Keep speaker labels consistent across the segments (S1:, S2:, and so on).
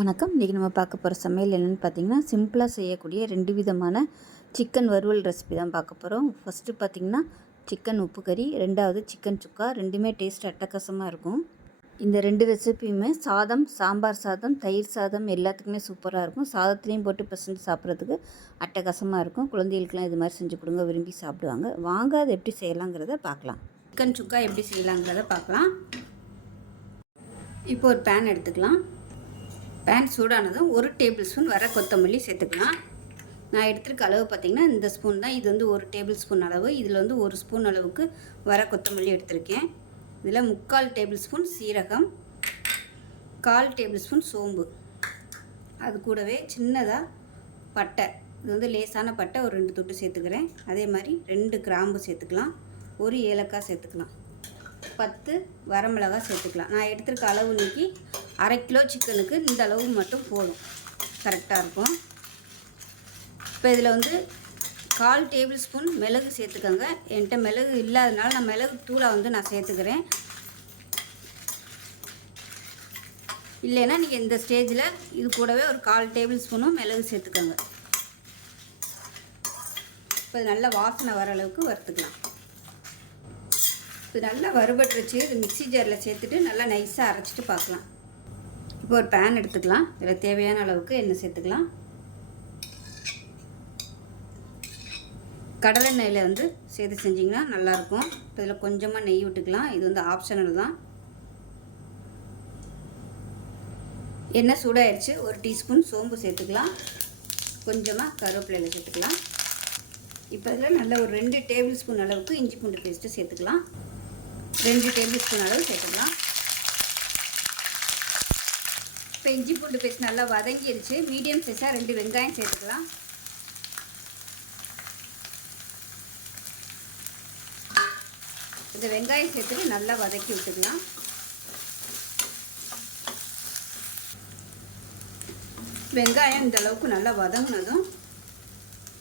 S1: வணக்கம். இன்றைக்கி நம்ம பார்க்க போகிற சமையல் என்னென்னு பார்த்தீங்கன்னா சிம்பிளாக செய்யக்கூடிய ரெண்டு விதமான சிக்கன் வறுவல் ரெசிபி தான் பார்க்க போகிறோம். ஃபஸ்ட்டு பார்த்திங்கன்னா சிக்கன் உப்பு கறி ரெண்டாவது சிக்கன் சுக்கா ரெண்டுமே டேஸ்ட் அட்டகாசமாக இருக்கும். இந்த ரெண்டு ரெசிபியுமே சாதம் சாம்பார் சாதம் தயிர் சாதம் எல்லாத்துக்குமே சூப்பராக இருக்கும். சாதத்துலேயும் போட்டு பிசைஞ்சு சாப்பிட்றதுக்கு அட்டகாசமாக இருக்கும். குழந்தைகளுக்குலாம் இது மாதிரி செஞ்சு கொடுங்க விரும்பி சாப்பிடுவாங்க. வாங்க அதை எப்படி செய்யலாங்கிறத பார்க்கலாம். சிக்கன் சுக்கா எப்படி செய்யலாங்கிறத பார்க்கலாம். இப்போ ஒரு பேன் எடுத்துக்கலாம். பேன் சூடானதும் ஒரு டேபிள் ஸ்பூன் வர கொத்தமல்லி சேர்த்துக்கலாம். நான் எடுத்துருக்க அளவு பார்த்திங்கன்னா இந்த ஸ்பூன் தான். இது வந்து ஒரு டேபிள் ஸ்பூன் அளவு. இதில் வந்து ஒரு ஸ்பூன் அளவுக்கு வர கொத்தமல்லி எடுத்திருக்கேன். இதில் முக்கால் டேபிள் ஸ்பூன் சீரகம் கால் டேபிள் ஸ்பூன் சோம்பு. அது கூடவே சின்னதாக பட்டை. இது வந்து லேசான பட்டை. ஒரு ரெண்டு தொட்டு சேர்த்துக்கிறேன். அதே மாதிரி ரெண்டு கிராம்பு சேர்த்துக்கலாம். ஒரு ஏலக்காய் சேர்த்துக்கலாம். பத்து வரமிளகாய் சேர்த்துக்கலாம். நான் எடுத்திருக்க அளவு நீக்கி அரை கிலோ சிக்கனுக்கு இந்த அளவு மட்டும் போதும். கரெக்டாக இருக்கும். இப்போ இதில் வந்து கால் டேபிள் ஸ்பூன் மிளகு சேர்த்துக்கோங்க. என்கிட்ட மிளகு இல்லாதனால நான் மிளகு தூளாக வந்து நான் சேர்த்துக்கிறேன். இல்லைன்னா நீங்கள் இந்த ஸ்டேஜில் இது கூடவே ஒரு கால் டேபிள் ஸ்பூனும் மிளகு சேர்த்துக்கோங்க. இப்போ இது நல்லா வாசனை வர அளவுக்கு வறுத்துக்கலாம். இப்போ நல்லா வறுபட்டுருச்சு. இது மிக்சி ஜாரில் சேர்த்துட்டு நல்லா நைஸாக அரைச்சிட்டு பார்க்கலாம். இப்போ ஒரு பேன் எடுத்துக்கலாம். இதில் தேவையான அளவுக்கு எண்ணெய் சேர்த்துக்கலாம். கடலெண்ணெயில் வந்து சேர்த்து செஞ்சிங்கன்னா நல்லாயிருக்கும். இப்போ இதில் கொஞ்சமாக நெய் விட்டுக்கலாம். இது வந்து ஆப்ஷனல் தான். எண்ணெய் சூடாயிடுச்சு ஒரு டீஸ்பூன் சோம்பு சேர்த்துக்கலாம். கொஞ்சமாக கருவேப்பிலையில் சேர்த்துக்கலாம். இப்போ இதில் நல்ல ஒரு ரெண்டு டேபிள் ஸ்பூன் அளவுக்கு இஞ்சி பூண்டு பேஸ்ட்டு சேர்த்துக்கலாம். ரெண்டு டேபிள் ஸ்பூன் அளவு சேர்த்துக்கலாம். இப்போ இஞ்சி பூண்டு பேஸ்ட் நல்லா வதங்கிருச்சு. மீடியம் சைஸாக ரெண்டு வெங்காயம் சேர்த்துக்கலாம். இந்த வெங்காயம் சேர்த்துட்டு நல்லா வதக்கி விட்டுக்கலாம். வெங்காயம் இந்த அளவுக்கு நல்லா வதங்கினதும்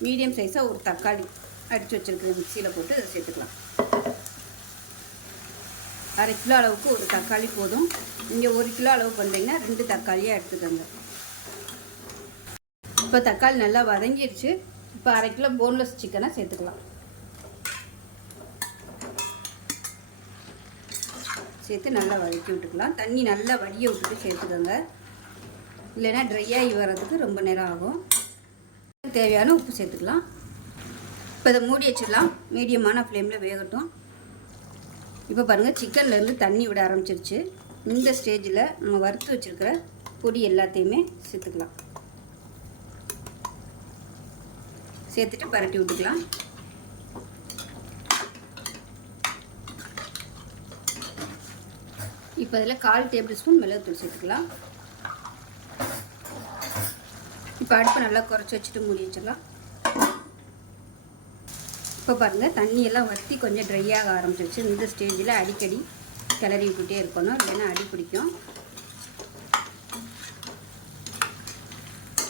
S1: மீடியம் சைஸாக ஒரு தக்காளி அடித்து வச்சுருக்குற மிக்சியில் போட்டு அதை சேர்த்துக்கலாம். அரை கிலோ அளவுக்கு ஒரு தக்காளி போதும். நீங்கள் ஒரு கிலோ அளவு பண்ணுறீங்கன்னா ரெண்டு தக்காளியாக எடுத்துக்கோங்க. இப்போ தக்காளி நல்லா வதங்கிடுச்சு இப்போ அரை கிலோ போன்லெஸ் சிக்கனை சேர்த்துக்கலாம். சேர்த்து நல்லா வதக்கி விட்டுக்கலாம். தண்ணி நல்லா வடிய விட்டுட்டு சேர்த்துக்கோங்க. இல்லைன்னா ட்ரை ஆகி வர்றதுக்கு ரொம்ப நேரம் ஆகும். தேவையான உப்பு சேர்த்துக்கலாம். இப்போ இதை மூடி வச்சிடலாம். மீடியமான ஃப்ளேமில் வேகட்டும். இப்போ பாருங்கள் சிக்கன்லேருந்து தண்ணி விட ஆரம்பிச்சிருச்சு. இந்த ஸ்டேஜில் நம்ம வறுத்து வச்சுருக்கிற பொடி எல்லாத்தையுமே சேர்த்துக்கலாம். சேர்த்துட்டு பரட்டி விட்டுக்கலாம். இப்போ அதில் கால் டேபிள் ஸ்பூன் மிளகுத்தூள் சேர்த்துக்கலாம். இப்போ அடுப்பு நல்லா குறைச்சி வச்சுட்டு மூடி வச்சிடலாம். இப்போ பாருங்கள் தண்ணியெல்லாம் வற்றி கொஞ்சம் ட்ரை ஆக ஆரம்பிச்சிருச்சு. இந்த ஸ்டேஜில் அடிக்கடி கிளறி விட்டுட்டே இருக்கணும். இல்லைன்னா அடி பிடிக்கும்.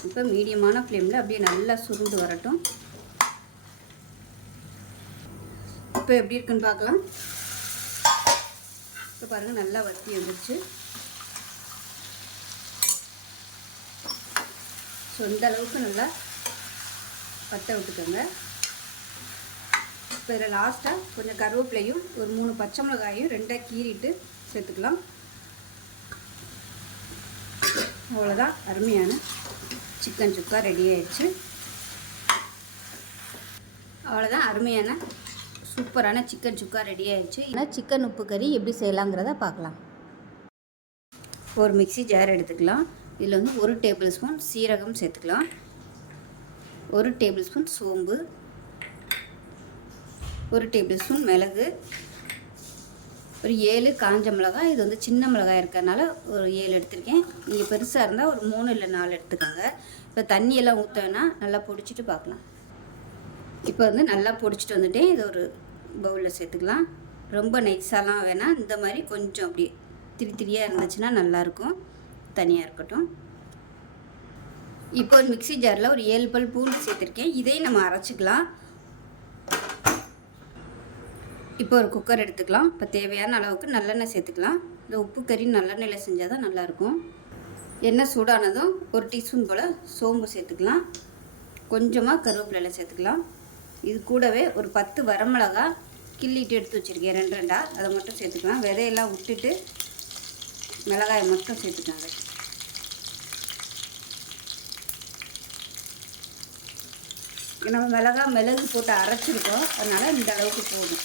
S1: இப்போ மீடியமான ஃப்ளேமில் அப்படியே நல்லா சுருண்டு வரட்டும். இப்போ எப்படி இருக்குன்னு பார்க்கலாம். இப்போ பாருங்கள் நல்லா வத்தி வந்துருச்சு. ஸோ இந்த அளவுக்கு நல்லா பற்ற விட்டுக்கோங்க. இப்போ இதில் லாஸ்ட்டாக கொஞ்சம் கருவேப்பிலையும் ஒரு மூணு பச்சை மிளகாயும் ரெண்டாக கீறிட்டு சேர்த்துக்கலாம். அவ்வளோதான் அருமையான சிக்கன் சுக்கா ரெடி ஆயிடுச்சு. அவ்வளோதான் அருமையான சூப்பரான சிக்கன் சுக்கா ரெடி ஆயிடுச்சு. ஏன்னா சிக்கன் உப்பு கறி எப்படி செய்யலாங்கிறத பார்க்கலாம். ஒரு மிக்சி ஜார் எடுத்துக்கலாம். இதில் வந்து ஒரு டேபிள் ஸ்பூன் சீரகம் சேர்த்துக்கலாம். ஒரு டேபிள் ஸ்பூன் சோம்பு ஒரு டேபிள் ஸ்பூன் மிளகு ஒரு ஏழு காஞ்ச மிளகாய் இது வந்து சின்ன மிளகாய் இருக்கிறதுனால ஒரு ஏழு எடுத்திருக்கேன். நீங்கள் பெருசாக இருந்தால் ஒரு மூணு இல்லை நாலு எடுத்துக்கோங்க. இப்போ தண்ணியெல்லாம் ஊற்றவேன்னா நல்லா பொடிச்சிட்டு பார்க்கலாம். இப்போ வந்து நல்லா பொடிச்சிட்டு வந்துட்டேன். இது ஒரு பவுலில் சேர்த்துக்கலாம். ரொம்ப நைஸாலாம் வேணாம் இந்த மாதிரி கொஞ்சம் அப்படி திரி திரியாக இருந்துச்சுன்னா நல்லாயிருக்கும். தனியாக இருக்கட்டும். இப்போ ஒரு மிக்சி ஜாரில் ஒரு ஏழு பல் பூண்டு சேர்த்துருக்கேன். இதையும் நம்ம அரைச்சிக்கலாம். இப்போ ஒரு குக்கர் எடுத்துக்கலாம். இப்போ தேவையான அளவுக்கு நல்லெண்ணெய் சேர்த்துக்கலாம். இந்த உப்பு கறி நல்லெண்ணெயில் செஞ்சால் தான் நல்லாயிருக்கும். எண்ணெய் சூடானதும் ஒரு டீஸ்பூன் போல் சோம்பு சேர்த்துக்கலாம். கொஞ்சமாக கருவேப்பிலையில் சேர்த்துக்கலாம். இது கூடவே ஒரு பத்து வரமிளகா கிள்ளிட்டு எடுத்து வச்சுருக்கேன். ரெண்டு ரெண்டா. அதை மட்டும் சேர்த்துக்கலாம். விதையெல்லாம் விட்டுட்டு மிளகாயை மட்டும் சேர்த்துக்காங்க நம்ம மிளகா மிளகு போட்டு அரைச்சிருக்கோம். அதனால் இந்த அளவுக்கு போதும்.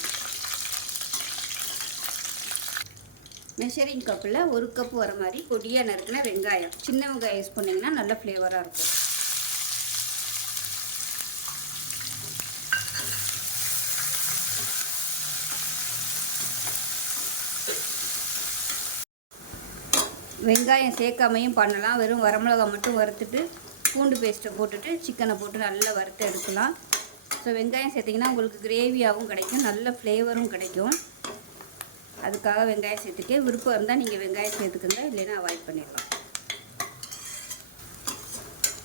S1: மெஷரிங் கப்பில் ஒரு கப்பு வர மாதிரி பொடியாக நறுக்கின வெங்காயம். சின்ன வெங்காயம் யூஸ் பண்ணிங்கன்னா நல்ல ஃப்ளேவராக இருக்கும். வெங்காயம் சேர்க்காமையும் பண்ணலாம். வெறும் வரமிளகா மட்டும் வறுத்துட்டு பூண்டு பேஸ்ட்டை போட்டுட்டு சிக்கனை போட்டு நல்லா வறுத்து எடுக்கலாம் ஸோ வெங்காயம் சேர்த்திங்கன்னா உங்களுக்கு கிரேவியாகவும் கிடைக்கும். நல்ல ஃப்ளேவரும் கிடைக்கும். அதுக்காக வெங்காயம் சேர்த்துக்கே விருப்பம் இருந்தால் நீங்கள் வெங்காயம் சேர்த்துக்கோங்க இல்லைன்னா அவாய்ட் பண்ணிடலாம்.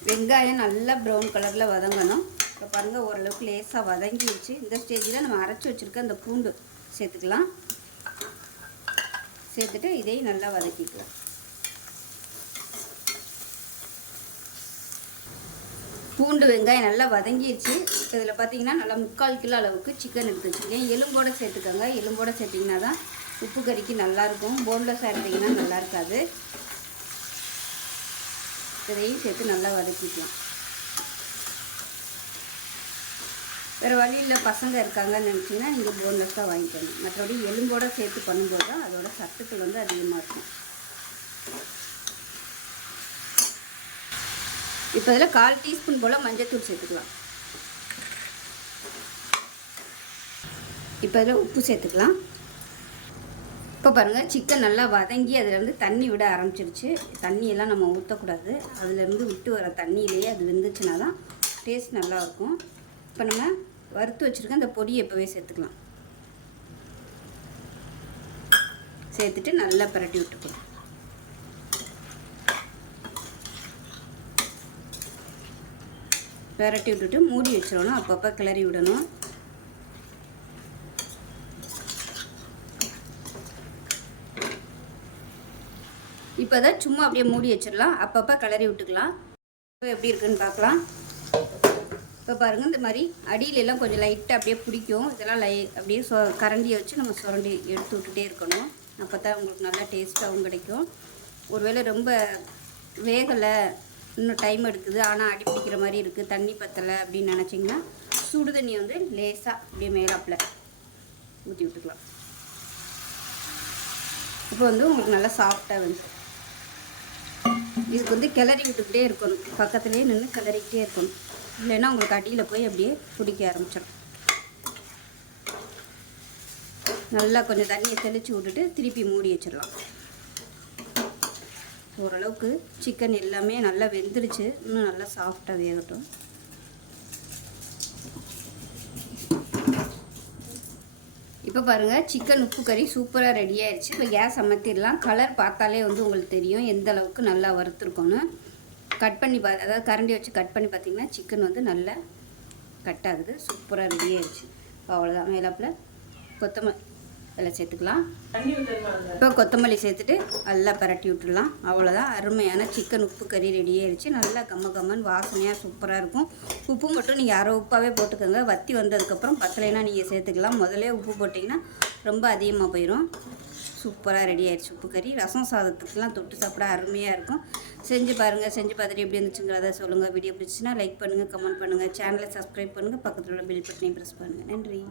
S1: வெங்காயம் நல்லா ப்ரௌன் கலரில் வதங்கணும். இப்போ பாருங்கள் ஓரளவுக்கு லேசாக வதங்கிடுச்சு இந்த ஸ்டேஜில் நம்ம அரைச்சி வச்சுருக்க அந்த பூண்டு சேர்த்துக்கலாம். சேர்த்துட்டு இதையும் நல்லா வதக்கிக்கலாம். பூண்டு வெங்காயம் நல்லா வதங்கிடுச்சு இதில் பார்த்தீங்கன்னா நல்லா முக்கால் கிலோ அளவுக்கு சிக்கன் எடுத்து வச்சுருக்கேன். எலும்போடு சேர்த்துக்கோங்க. எலும்போடு சேர்த்திங்கன்னா தான் உப்பு கறிக்கு நல்லாயிருக்கும் போன்லெஸ் எடுத்திங்கன்னா நல்லா இருக்காது இதையும் சேர்த்து நல்லா வதக்கிக்கலாம். வேறு வழியில் பசங்க இருக்காங்கன்னு நினச்சிங்கன்னா நீங்கள் போன்லெஸ்ஸாக வாங்கிக்கணும் மற்றபடி எலும்போடு சேர்த்து பண்ணும்போது தான் அதோட சத்துக்கள் வந்து அதிகமாக இருக்கும். இப்போ இதில் கால் டீஸ்பூன் போல் மஞ்சத்தூள் சேர்த்துக்கலாம். இப்போ இதில் உப்பு சேர்த்துக்கலாம். இப்போ பாருங்கள் சிக்கன் நல்லா வதங்கி அதுலேருந்து தண்ணி விட ஆரம்பிச்சிருச்சு. தண்ணியெல்லாம் நம்ம ஊற்றக்கூடாது அதுலேருந்து விட்டு வர தண்ணியிலேயே அது வெந்துச்சுன்னா தான் டேஸ்ட் நல்லாயிருக்கும் இப்போ நம்ம வறுத்து வச்சுருக்க அந்த பொடியை எப்போவே சேர்த்துக்கலாம். சேர்த்துட்டு நல்லா பரட்டி விட்டுக்கலாம் பரட்டி விட்டுட்டு மூடி வச்சிடணும். அப்பப்போ கிளறி விடணும். இப்போ தான் சும்மா அப்படியே மூடி வச்சிடலாம். அப்பப்போ கிளறி விட்டுக்கலாம். இப்போ எப்படி இருக்குன்னு பார்க்கலாம். இப்போ பாருங்கள் இந்த மாதிரி அடியிலெல்லாம் கொஞ்சம் லைட்டாக அப்படியே பிடிக்கும். இதெல்லாம் லை அப்படியே சொ கரண்டியை வச்சு நம்ம சுரண்டி எடுத்து விட்டுட்டே இருக்கணும். அப்போ தான் உங்களுக்கு நல்லா டேஸ்ட்டாகவும் கிடைக்கும். ஒருவேளை ரொம்ப வேகலை இன்னும் டைம் எடுக்குது. ஆனால் அடி பிடிக்கிற மாதிரி இருக்குது தண்ணி பத்தலை அப்படின்னு நினச்சிங்கன்னா சுடு தண்ணி வந்து லேசாக அப்படியே மேலாப்பில் ஊற்றி விட்டுக்கலாம். இப்போ வந்து உங்களுக்கு நல்லா சாஃப்டாக வந்து இதுக்கு வந்து கிளறி விட்டுக்கிட்டே இருக்கணும். பக்கத்துலேயே நின்று கிளறிக்கிட்டே இருக்கணும். இல்லைன்னா உங்களுக்கு அடியில் போய் அப்படியே பிடிக்க ஆரம்பிச்சிடும் நல்லா கொஞ்சம் தண்ணியை தெளித்து விட்டுட்டு திருப்பி மூடி வச்சிடலாம். ஓரளவுக்கு சிக்கன் எல்லாமே நல்லா வெந்துருச்சு. இன்னும் நல்லா சாஃப்டாக வேகட்டும். இப்போ பாருங்கள் சிக்கன் உப்பு கறி சூப்பராக ரெடி ஆயிடுச்சு. இப்போ கேஸ் அமர்த்திடலாம் கலர் பார்த்தாலே வந்து உங்களுக்கு தெரியும் எந்த அளவுக்கு நல்லா வறுத்துருக்கோன்னு கட் பண்ணி பா அதாவது கரண்டி வச்சு கட் பண்ணி பார்த்தீங்கன்னா சிக்கன் வந்து நல்லா கட் ஆகுது. சூப்பராக ரெடி ஆயிடுச்சு. அவ்வளோதான் மேலாப்பில் கொத்தமல்லி அதில் சேர்த்துக்கலாம். இப்போ கொத்தமல்லி சேர்த்துட்டு நல்லா பரட்டி விட்டுடலாம். அவ்வளோதான். அருமையான சிக்கன் உப்பு கறி ரெடி ஆயிடுச்சு நல்லா கம்ம கம்மன் வாசனையாக சூப்பராக இருக்கும். உப்பு மட்டும் நீங்கள் அரை உப்பாகவே போட்டுக்கோங்க. வத்தி வந்ததுக்கப்புறம் பத்தலைனா நீங்கள் சேர்த்துக்கலாம். முதலே உப்பு போட்டிங்கன்னா ரொம்ப அதிகமாக போயிடும் சூப்பராக ரெடி ஆயிடுச்சு உப்பு கறி. ரசம் சாதத்துக்குலாம் தொட்டு சாப்பிட அருமையாக இருக்கும். செஞ்சு பாருங்கள் செஞ்சு பார்த்துட்டு எப்படி இருந்துச்சுங்கிறத சொல்லுங்கள் வீடியோ பிடிச்சின்னா லைக் பண்ணுங்கள் கமெண்ட் பண்ணுங்கள் சேனலை சப்ஸ்கிரைப் பண்ணுங்கள் பக்கத்தில் உள்ள பில் பட்டனையும் ப்ரெஸ் பண்ணுங்கள் நன்றி.